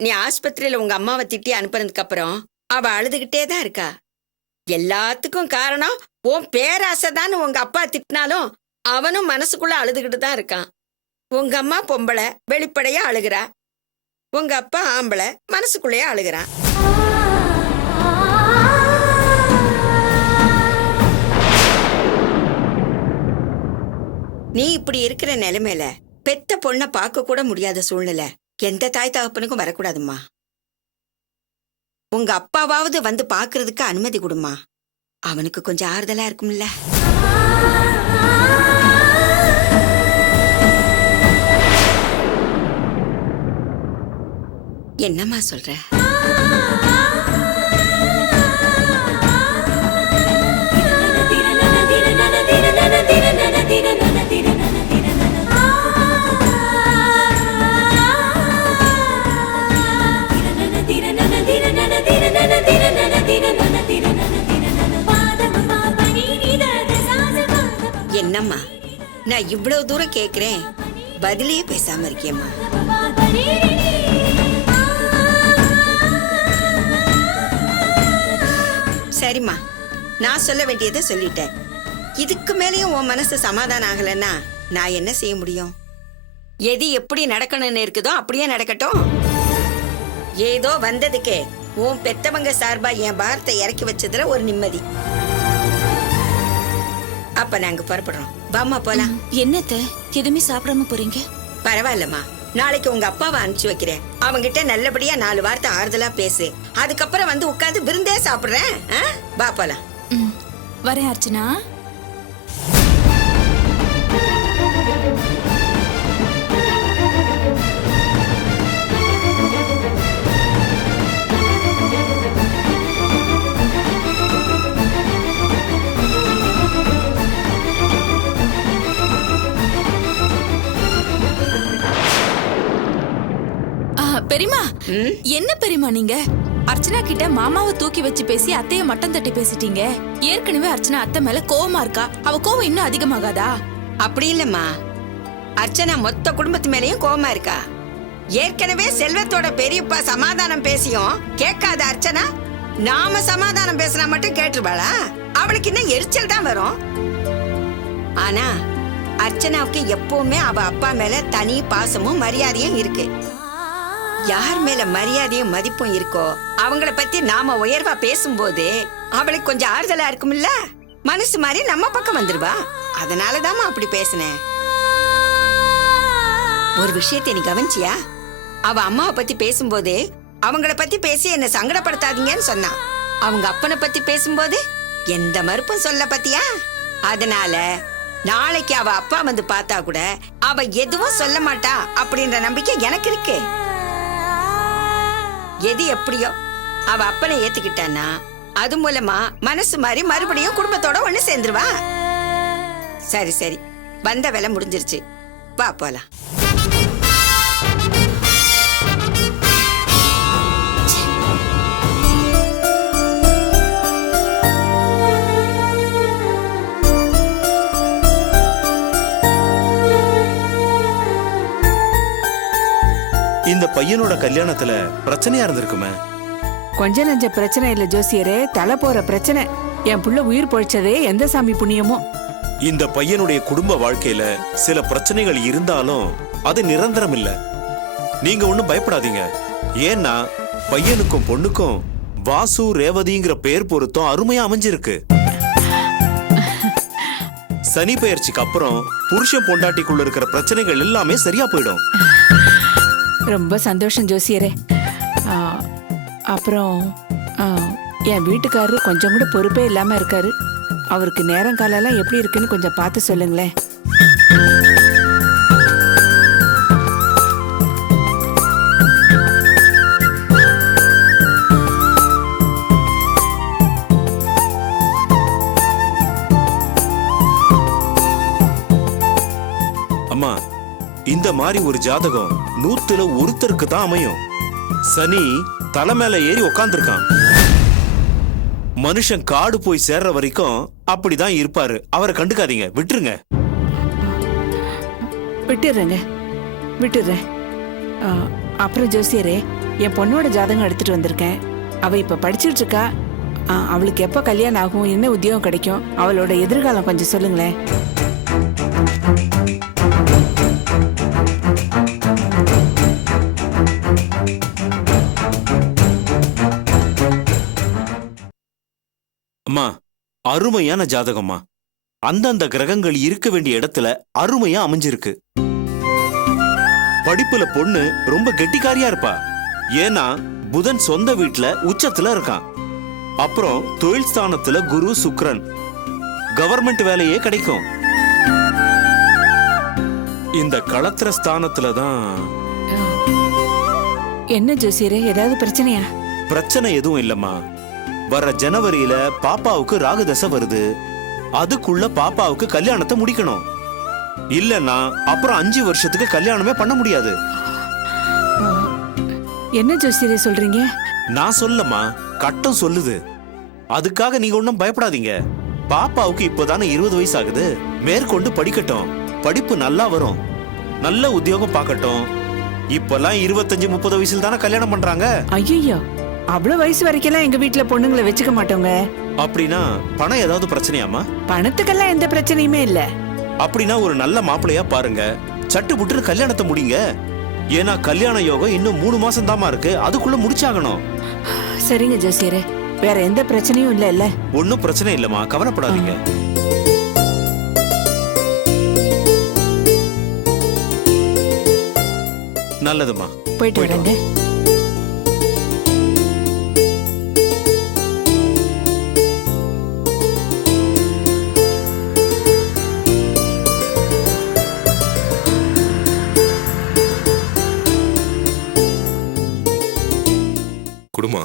நீ ஆஸ்பத்திரியில உங்க அம்மாவை திட்டி அனுப்புனதுக்கு அப்புறம் அவ அழுதுகிட்டே தான் இருக்கா. எல்லாத்துக்கும் காரணம் உன் பேராசைதான். உங்க அப்பா திட்டினாலும் அவனும் மனசுக்குள்ள அழுதுகிட்டு தான் இருக்கான். உங்க அம்மா பொம்பளை வெளிப்படையா அழுகிறா, உங்க அப்பா ஆம்பளை மனசுக்குள்ளேயே அழுகிறான். நீ இப்படி இருக்கிற நிலைமையில பெத்த பொண்ணை பார்க்க கூட முடியாத சூழ்நிலை எந்த தாய் தகப்பனுக்கும் வரக்கூடாதும்மா. உங்க அப்பாவாவது வந்து பாக்குறதுக்கு அனுமதி கொடுமா. அவனுக்கு கொஞ்சம் ஆறுதலா இருக்கும்ல. என்னம்மா சொல்ற? என்னம்மா நான் இவ்வளவு தூரம் கேக்குறேன், பதிலே பேசாம இருக்கேம்மா. சரிம்மா, நான் சொல்ல வேண்டியதை சொல்லிட்டேன். இதுக்கு மேலேயும் உன் மனசு சமாதானம் ஆகலன்னா நான் என்ன செய்ய முடியும்? எது எப்படி நடக்கணும்னு இருக்குதோ அப்படியே நடக்கட்டும். ஏதோ வந்ததுக்கே உன் பெத்தவங்க சார்பா என் பாரத்தை இறக்கி வச்சதுல ஒரு நிம்மதி. அப்ப நாங்க புறப்படுறோம், வாமா போலாம். என்னத்த எதுவுமே சாப்பிடாம போறீங்க? பரவாயில்லம்மா, நாளைக்கு உங்க அப்பாவை அனுப்பிச்சு வைக்கிறேன். அவங்கிட்ட நல்லபடியா 4 வார்த்தை ஆறுதலா பேசு. அதுக்கப்புறம் வந்து உட்காந்து விருந்தே சாப்பிடுறேன். வா போலாம். வரேன் அர்ச்சனா. பெரியமா, என்ன பெரியமா நீங்க அர்ச்சனா கிட்ட மாமாவை தூக்கி வச்சு பேசி அத்தைய மட்டம் தட்டி பேசிட்டீங்க. ஏற்கனவே அர்ச்சனா அத்தை மேல கோவமா இருக்கா. அவ கோவம் இன்னும் அதிகமாகாதா? அப்படி இல்லம்மா, அர்ச்சனா மொத்த குடும்பத்து மேலயும் கோவமா இருக்கா. ஏற்கனவே செல்வத்தோட பெரியப்பா சமாதானம் பேசியும் கேட்காத அர்ச்சனா நாம சமாதானம் பேசினா மட்டும் கேட்டுருவாளா? அவளுக்கு இன்னும் எரிச்சல் தான் வரும். ஆனா அர்ச்சனாவுக்கு எப்பவுமே அவ அப்பா மேல தனி பாசமும் மரியாதையும் இருக்கு. யார் மேல மரியாதையும் மதிப்பும் இருக்கோ அவங்கள பத்தி நாம உயர்வா பேசும்போது அவளுக்கு கொஞ்சம் ஆறுதலா இருக்கும்ல. மனசு மாதிரி நம்ம பக்கம் வந்துருவா. அதனாலதான் அப்படி பேசினேன். ஒரு விஷயத்தை நீ கவனிச்சியா? அவ அம்மாவை பத்தி பேசும்போது அவங்கள பத்தி பேசி என்ன சங்கடப்படுத்தாதீங்கன்னு சொன்னா. அவங்க அப்பனை பத்தி பேசும்போது எந்த மறுப்பும் சொல்ல பத்தியா? அதனால நாளைக்கு அவ அப்பா வந்து பார்த்தா கூட அவ எதுவும் சொல்ல மாட்டா அப்படின்ற நம்பிக்கை எனக்கு இருக்கு. எது எப்படியோ அவ அப்பனை ஏத்துக்கிட்டான்னா அது மூலமா மனசு மாதிரி மறுபடியும் குடும்பத்தோட ஒண்ணு சேர்ந்துருவா. சரி சரி, வந்த வேலை முடிஞ்சிருச்சு, வா போலாம். இந்த பையனோட கல்யாணத்துல பிரச்சனையா இருந்திருக்குமே? கொஞ்ச நஞ்ச பிரச்சனை இல்ல ஜோசியரே, தலை போற பிரச்சனை. என் புள்ள உயிர் பொழைச்சதே எந்த சாமி புண்ணியமோ. இந்த பையனுடைய குடும்ப வாழ்க்கையில சில பிரச்சனைகள் இருந்தாலும் அது நிரந்தரம் இல்ல. நீங்க ஒண்ணும் பயப்படாதீங்க. ஏன்னா பையனுக்கும் பொண்ணுக்கும் வாசு ரேவதிங்கிற பேர் பொருத்தம் அருமையா அமைஞ்சிருக்கு. சனி பெயர்ச்சிக்கு அப்புறம் புருஷன் பொண்டாட்டிக்குள்ள இருக்கிற பிரச்சனைகள் எல்லாமே சரியா போயிடும். ரொம்ப சந்தோஷம் ஜோசியரே. அப்புறம் என் வீட்டுக்காரரு கொஞ்சம் கூட பொறுப்பே இல்லாம இருக்காரு. அவருக்கு நேரம் காலெல்லாம் எப்படி இருக்குன்னு கொஞ்சம் பார்த்து சொல்லுங்களேன். அம்மா, இந்த மாதிரி ஒரு ஜாதகம் 100ல ஒருத்தருக்கு தான் அமையும். சனி தலை மேல ஏறி உக்காந்துருக்கான். மனுஷன் காடு போய் சேர்ற வரைக்கும் அப்படிதான் இருப்பாரு. அவரை கண்டுக்காதீங்க, விட்டுருங்க. விட்டுறேங்க, விட்டுறேன். அப்புறம் ஜோசியரே, என் பொண்ணோட ஜாதகம் எடுத்துட்டு வந்திருக்கேன். அவ இப்ப படிச்சுட்டு இருக்கா. அவளுக்கு எப்ப கல்யாணம் ஆகும், என்ன உத்தியோகம் கிடைக்கும், அவளோட எதிர்காலம் கொஞ்சம் சொல்லுங்களேன். அம்மா, அருமையான ஜாதகம்மா. அந்தந்த கிரகங்கள் இருக்க வேண்டிய இடத்துல அருமையா அமைஞ்சிருக்கு. படிப்புல பொண்ணு ரொம்ப கெட்டிக்காரியா இருப்பா. ஏன்னா புதன் சொந்த வீட்டுல உச்சத்துல இருக்கான். அப்புறம் தொழில் ஸ்தானத்துல குரு சுக்கிரன். கவர்மெண்ட் வேலையே கிடைக்கும். இந்த களத்திர ஸ்தானத்துல தான். என்ன ஜோசியரே, ஏதாவது பிரச்சனையா? பிரச்சனை எதுவும் இல்லம்மா. வர ஜனவரியில பாப்பாவுக்கு ராகுதசை வருது. அதுக்குள்ள பாப்பாவுக்கு கல்யாணத்தை முடிக்கணும். இல்லன்னா அப்புறம் 5 வருஷத்துக்கு கல்யாணமே பண்ண முடியாது. என்ன ஜோசியரே சொல்றீங்க? நான் சொல்லம்மா, கட்டம் சொல்லுது. அதுக்காக நீங்க ஒன்னும் பயப்படாதீங்க. பாப்பாவுக்கு இப்பதானே 20 வயசு ஆகுது. மேற்கொண்டு படிக்கட்டும். படிப்பு நல்லா வரும். நல்ல உத்தியோகம் பார்க்கட்டும். இப்பெல்லாம் 25-30 வயசுல தானே கல்யாணம் பண்றாங்க. ஐயோ, அவ்வளவு வயசு வரைக்கும் எங்க வீட்டுல பொண்ணுங்களை வச்சுக்க மாட்டோங்க. அப்படின்னா பணம் ஏதாவது பிரச்சனையாமா? பணத்துக்கெல்லாம் எந்த பிரச்சனையுமே இல்ல. அப்படின்னா ஒரு நல்ல மாப்பிள்ளையா பாருங்க. சட்டு புட்டு கல்யாணத்தை முடிங்க. ஏன்னா கல்யாண யோகம் இன்னும் 3 மாசம் தாமா இருக்கு. அதுக்குள்ள முடிச்சாகணும். சரிங்க ஜோசியரே, வேற எந்த பிரச்சனையும் இல்ல? ஒன்னும் பிரச்சனை இல்லம்மா, கவலைப்படாதீங்க. நல்லதுமா, போயிட்டு வரேங்க. குடுமா.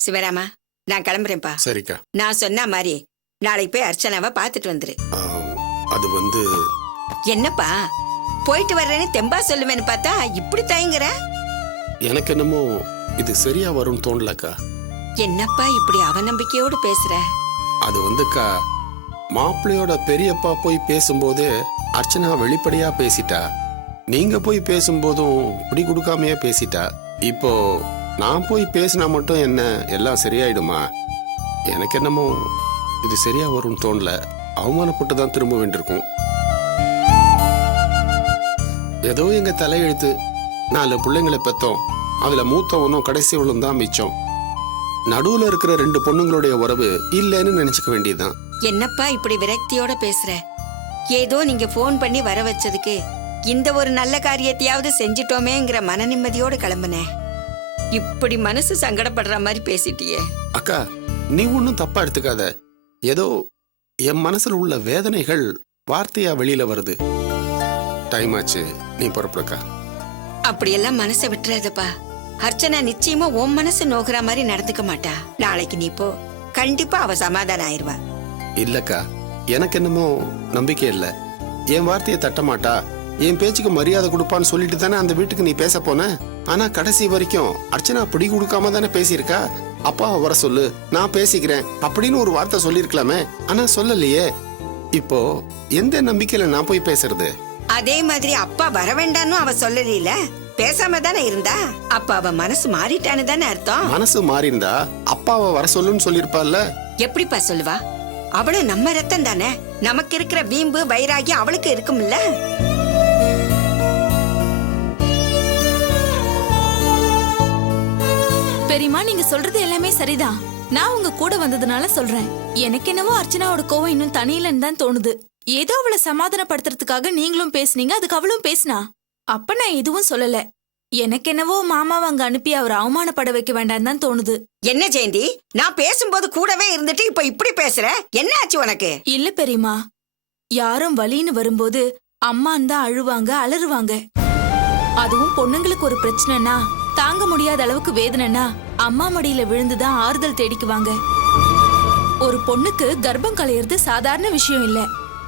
சிவராமா, நான் கிளம்புறேன்ப்பா. சரிக்கா. நான் சொன்ன மாதிரி நாளைக்கு போய் அர்ச்சனாவை பார்த்துட்டு வந்துரு. அது வந்து என்னப்பா, போயிட்டு வர்றேன்னு தெம்பா சொல்லுவேன்னு பார்த்தா இப்படி தயங்குற? எனக்கு என்னமோ இது சரியா வரும்னு தோணலக்கா. என்னப்பா இப்படி அவநம்பிக்கையோடு பேசுற? அது வந்துக்கா, மாப்பிள்ளையோட பெரியப்பா போய் பேசும்போது அர்ச்சனா வெளிப்படையா பேசிட்டா. நீங்க போய் பேசும்போதும் பிடி கொடுக்காமையே பேசிட்டா. இப்போ நான் போய் பேசினா மட்டும் என்ன எல்லாம் சரியாயிடுமா? எனக்கு என்னமோ இது சரியா வரும்னு தோணல. அவமானப்பட்டு தான் திரும்ப வேண்டியிருக்கும். ஏதோ எங்க தலையெழுத்து. 4 பிள்ளைங்களை பெத்தோம். அதுல மூத்தவனும் கடைசிவளும் தான் மிச்சம். நடுவுல இருக்கிற 2 பொண்ணுங்களுடைய உறவு இல்லைன்னு நினைச்சுக்க வேண்டியதுதான். என்னப்பா இப்படி விரக்தியோட பேசுற? ஏதோ நீங்க போன் பண்ணி வர வச்சதுக்கு இந்த ஒரு நல்ல காரியத்தையாவது செஞ்சிட்டோமேங்கிற மன நிம்மதியோடு கிளம்புனேன். இப்படி மனசு சங்கடப்படுற மாதிரி பேசிட்டியே. அக்கா, நீ ஒன்னும் தப்பா எடுத்துக்காத. ஏதோ என் மனசுல உள்ள வேதனைகள் வார்த்தையா வெளியில வருது. டைம் ஆச்சு, நீ புறப்படுக்கா. அப்படியெல்லாம் மனசை விட்டுறாதப்பா. அர்ச்சனா நிச்சயமா உன் மனசு நோக்குற மாதிரி நடந்துக்க மாட்டா. நாளைக்கு நீ போ, கண்டிப்பா அவ சமாதானம் ஆயிருவா. இல்லக்கா, எனக்கு என்னமோ நம்பிக்கை இல்ல. என் வார்த்தையை தட்ட மாட்டா, என் பேச்சுக்கு மரியாதை கொடுப்பான்னு சொல்லிட்டு தானே அந்த வீட்டுக்கு நீ பேச போன. ஆனா கடைசி வரைக்கும் அர்ச்சனா பிடி கொடுக்காம தானே பேசியிருக்கா. அப்பா வர சொல்லு, நான் பேசிக்கிறேன் அப்படின்னு ஒரு வார்த்தை சொல்லிருக்கலாமே. ஆனா சொல்லலையே. இப்போ எந்த நம்பிக்கையில நான் போய் பேசுறது? அதே மாதிரி அப்பா வர வேண்டான்னு அவ சொல்லல, பேசாம தானே இருந்தா. அப்ப அவ மனசு மாறிட்டான்னு தானே அர்த்தம். மனசு மாறிந்தா அப்பாவை வர சொல்லுன்னு சொல்லிருப்பால. எப்படிப்பா சொல்லுவா? அவளும் நம்ம ரத்தம் தானே. நமக்கு இருக்கிற வீம்பு வைராகியம் அவளுக்கு இருக்கும்ல. பெரியம்மா, நீங்க சொல்றது எல்லாமே சரிதான். நான் உங்க கூட வந்ததுனால சொல்றேன். எனக்கு என்னவோ அர்ச்சனாவோட கோவம் இன்னும் தனியிலன்னு தான் தோணுது. ஏதோ அவளை சமாதானப்படுத்துறதுக்காக நீங்களும் பேசுனீங்க, அதுக்கு அவளும் பேசினா. அப்ப நான் எதுவும் சொல்லல. எனக்கு என்னவோ மாமாவை அங்க அனுப்பி அவர் அவமானப்பட வைக்க வேண்டாம் தான் தோணுது. என்ன ஜெயந்தி, நான் பேசும்போது கூடவே இருந்துட்டு இப்ப இப்படி பேசுற? என்ன ஆச்சு உனக்கு? இல்ல பெரியம்மா, யாரும் வலின்னு வரும்போது அம்மான் தான் அழுவாங்க, அலறுவாங்க. அதுவும் பொண்ணுங்களுக்கு ஒரு பிரச்சனைனா, தாங்க முடியாத அளவுக்கு வேதனைனா அம்மா மடியில விழுந்துதான் ஆறுதல் தேடிக்குவாங்க. ஒரு பொண்ணுக்கு கர்ப்பம் களையிறது சாதாரண விஷயம் இல்ல.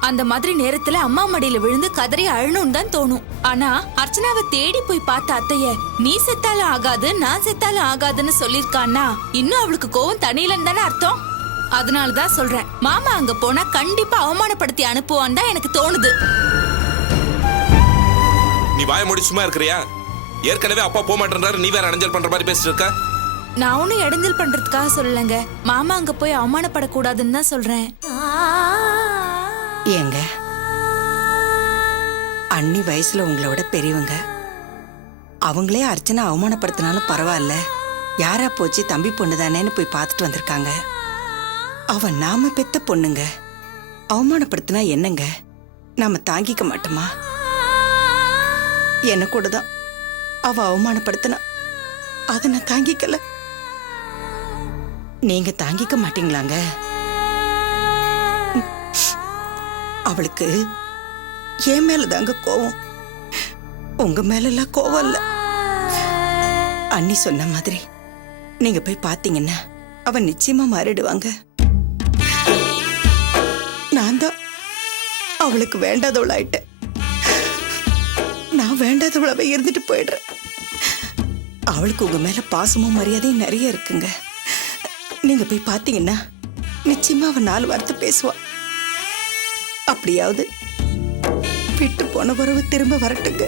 அந்த மாதிரி நேரத்துல அம்மா மடியில விழுந்து கதறி அழணும்னு தான் தோணும். ஆனா அர்ச்சனாவை தேடி போய் பார்த்த அத்தைய, நீ செத்தாலும் ஆகாது, நான் செத்தாலும் ஆகாதுன்னு சொல்லிருக்கான்னா இன்னும் அவளுக்கு கோவம் தனியிலன்னு தானே அர்த்தம். அதனாலதான் சொல்றேன், மாமா அங்க போனா கண்டிப்பா அவமானப்படுத்தி அனுப்புவான்னு தான் எனக்கு தோணுது. நீ வாய மூடி சும்மா இருக்கிறியா? ஏற்கனவே அப்பா போக மாட்டேன்றாரு, நீ வேற அடைஞ்சல் பண்ற மாதிரி பேசிட்டு இருக்க. நான் ஒன்னும் இடைஞ்சல் பண்றதுக்காக சொல்லலங்க. மாமா அங்க போய் அவமானப்படக்கூடாதுன்னு தான் சொல்றேன். ஏங்க அண்ணி வயசுல உங்களை விட பெரியவங்க. அவங்களே அர்ச்சனை அவமானப்படுத்தினாலும் பரவாயில்ல, யாரா போச்சு தம்பி பொண்ணு தானேன்னு போய் பார்த்துட்டு வந்திருக்காங்க. அவன் நாம பெத்த பொண்ணுங்க, அவமானப்படுத்தினா என்னங்க, நாம தாங்கிக்க மாட்டோமா? என்ன கூட தான் அவ அவமானப்படுத்தினா அதை நான் தாங்கிக்கல. நீங்க தாங்கிக்க மாட்டீங்களாங்க? அவளுக்கு என் மேலதாங்க கோவம், உங்க மேலெல்லாம் கோவம் இல்ல. அண்ணி சொன்ன மாதிரி நீங்க போய் பாத்தீங்கன்னா அவன் நிச்சயமா மாறிடுவாங்க. நான் தான் அவளுக்கு வேண்டாதவளாயிட்டேன். நான் வேண்டாதவளாவே இருந்துட்டு போயிடுறேன். அவளுக்கு உங்க மேல பாசமும் மரியாதையும் நிறைய இருக்குங்க. நீங்க போய் பாத்தீங்கன்னா நிச்சயமா அவன் 4 வார்த்தை பேசுவா. அப்படியாவது விட்டு போன உறவு திரும்ப வரட்டுங்க.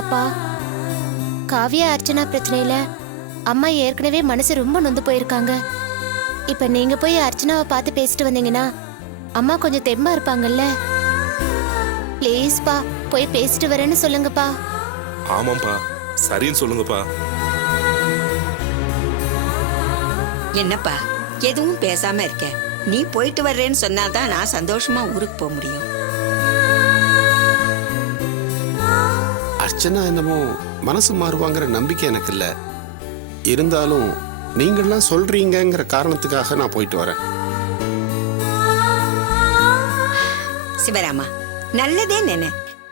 அப்பா, காவியா அர்ச்சனா பிரச்சனையில அம்மா ஏற்கனவே மனசு ரொம்ப நொந்து போயிருக்காங்க. இப்ப நீங்க போய் அர்ச்சனாவை பார்த்து பேசிட்டு வந்தீங்கன்னா அம்மா கொஞ்சம் தெம்பா இருப்பாங்கல்ல. ப்ளீஸ்பா, போய் பேசிட்டு வரேன்னு சொல்லுங்கப்பா. ஆமாப்பா, சரின்னு சொல்லுங்கப்பா. என்னப்பா எதுவும் பேசாம இருக்க? நீ போயிட்டு வர்றேன்னு சொன்னாதான் நான் சந்தோஷமா ஊருக்கு போக முடியும். அர்ச்சனா என்னமோ மனசு மாறுவாங்கிற நம்பிக்கை எனக்கு இல்ல. இருந்தாலும் நீங்கள்லாம் சொல்றீங்கங்கிற காரணத்துக்காக நான் போயிட்டு வரேன். சிவராமா, நல்லதே நினை,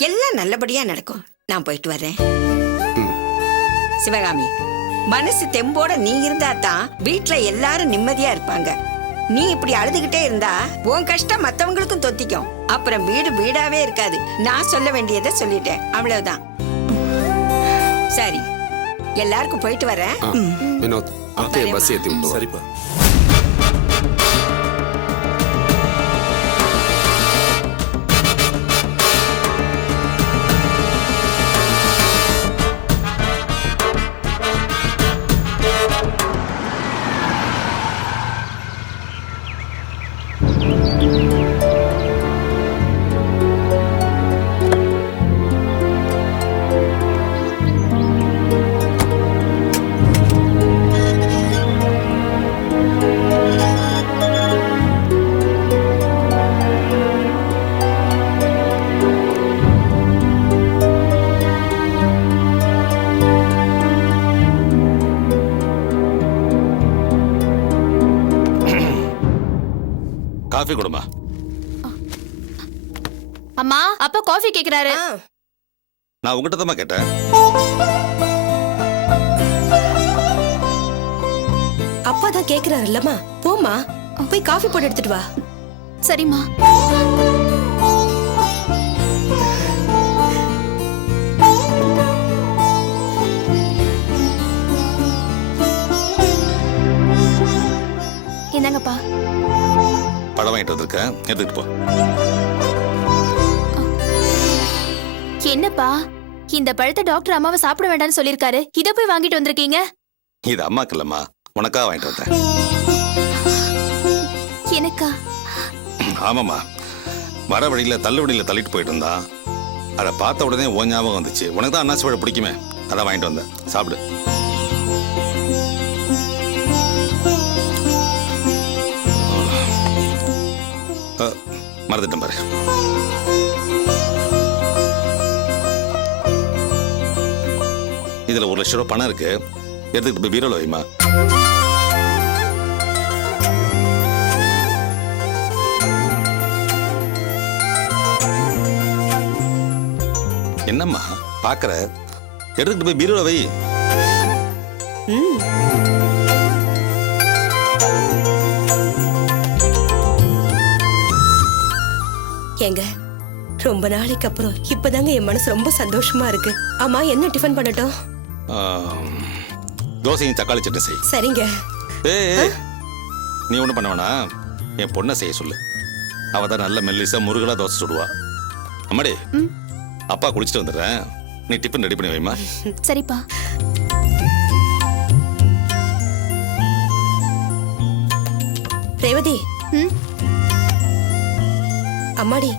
எல்லாம் நல்லபடியா நடக்கும். நான் போயிட்டு வர்றேன். சிவகாமி, மனசு தெம்போட நீ இருந்தா தான் வீட்டுல எல்லாரும் நிம்மதியா இருப்பாங்க. நீ இப்படி அழுதுகிட்டே இருந்தா உன் கஷ்டம் மத்தவங்களுக்கும் தொத்திக்கும். அப்புறம் வீடு வீடாவே இருக்காது. நான் சொல்ல வேண்டியதை சொல்லிட்டேன், அவ்வளவுதான். சரி, எல்லாருக்கும் போயிட்டு வரேன். வினோத், அப்படியே பஸ் ஏத்தி விட்டு வா. சரிப்பா. காஃபி கொடுமா. அம்மா, அப்பா காஃபி கேக்குறாரு. நான் உங்ககிட்ட தான் கேட்டேன். அப்பா தான் கேக்குறாருல்லம்மா, போம்மா போய் காஃபி போட்டு எடுத்துட்டு வா. சரிம்மா. இந்தாங்கப்பா. பழம் வாங்கிட்டு வந்திருக்கேன், எடுத்துட்டு போ. என்னப்பா, இந்த பழத்தை டாக்டர் அம்மாவை சாப்பிட வேண்டாம்னு சொல்லிருக்காரு, இத போய் வாங்கிட்டு வந்திருக்கீங்க? இது அம்மாக்கு இல்லம்மா, உனக்கா வாங்கிட்டு வந்தேன். எனக்கா? ஆமாம்மா, வர வழியில தள்ளு வழியில தள்ளிட்டு போயிட்டு இருந்தான். அதை பார்த்த உடனே ஓ ஞாபகம் வந்துச்சு. உனக்கு தான் அன்னாசி பழம் பிடிக்குமே, அதான் வாங்கிட்டு வந்தேன். சாப்பிடு. மறந்துட்டேன் பாரு. இதுல 1 லட்சம் ரூபாய் பணம் இருக்கு, எடுத்துக்கிட்டு போய் பீரோல வைமா. என்னம்மா பாக்குற, எடுத்துக்கிட்டு போய் பீரோல வை. ஏங்க, ரொம்ப நாளைக்கு அப்புறம் இப்பதாங்க என் மனசு ரொம்ப சந்தோஷமா இருக்கு. ஆமா, என்ன டிஃபன் பண்ணட்டும்? தோசையும் தக்காளி சட்னி செய். சரிங்க. ஏய் நீ ஒன்றும் பண்ண வேணாம், என் பொண்ணை செய்ய சொல்லு. அவ தான் நல்ல மெல்லிசா முருகலா தோசை சுடுவா. அம்மாடி, அப்பா குளிச்சுட்டு வந்துடுறேன், நீ டிஃபன் ரெடி பண்ணி வைமா. சரிப்பா. ரேவதி, அம்மாடி,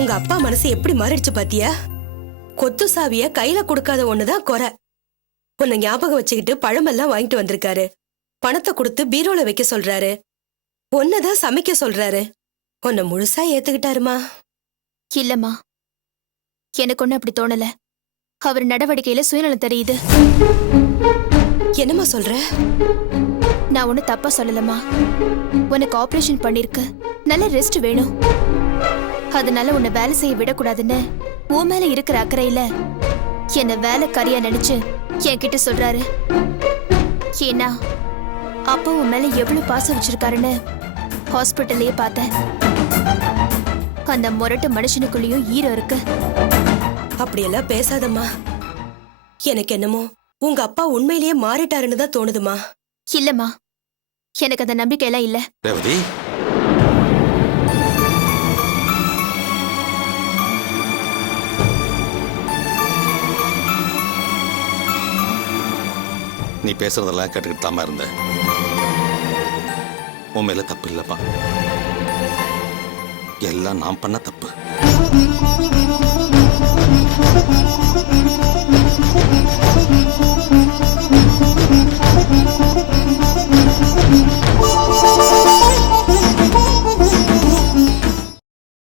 உங்க அப்பா மனசு எப்படி மாறிடுச்சு பாத்தியா? கொத்து சாவிய கையில கொடுக்காத ஒண்ணுதான் குறை. உன்னை ஞாபகம் வச்சுக்கிட்டு பழமெல்லாம் வாங்கிட்டு வந்திருக்காரு. பணத்தை கொடுத்து பீரோல வைக்க சொல்றாரு. ஒன்னதான் சமைக்க சொல்றாரு. உன்னை முழுசா ஏத்துக்கிட்டாருமா? இல்லம்மா, எனக்கு ஒண்ணு அப்படி தோணல. அவர் நடவடிக்கையில சுயநலம் தெரியுது. என்னம்மா சொல்ற? நான் ஒண்ணு தப்பா சொல்லலம்மா. உனக்கு ஆபரேஷன் பண்ணிருக்கு, நல்ல ரெஸ்ட் வேணும். அதனால உன்னை வேலை செய்ய விடக்கூடாதுன்னு உன் மேல இருக்கிற அக்கறையில என்ன வேலைக்காரியா நினைச்சு என்கிட்ட சொல்றாரு. ஏன்னா அப்பா உன் மேல எவ்வளவு பாசம் வச்சிருக்காருன்னு ஹாஸ்பிட்டல்லயே பார்த்தேன். அந்த முரட்டு மனுஷனுக்குள்ளேயும் ஈரம் இருக்கு. அப்படியெல்லாம் பேசாதம்மா. எனக்கு என்னமோ உங்க அப்பா உண்மையிலேயே மாறிட்டாருன்னு தான் தோணுதுமா. இல்லம்மா, எனக்கு அந்த நம்பிக்கை எல்லாம் இல்ல. ரேவதி, நீ பேசுறதெல்லாம் கேட்டுக்கிட்டு தாமா இருந்த. உன் மேல தப்பு இல்லப்பா, எல்லாம் நான் பண்ண தப்பு.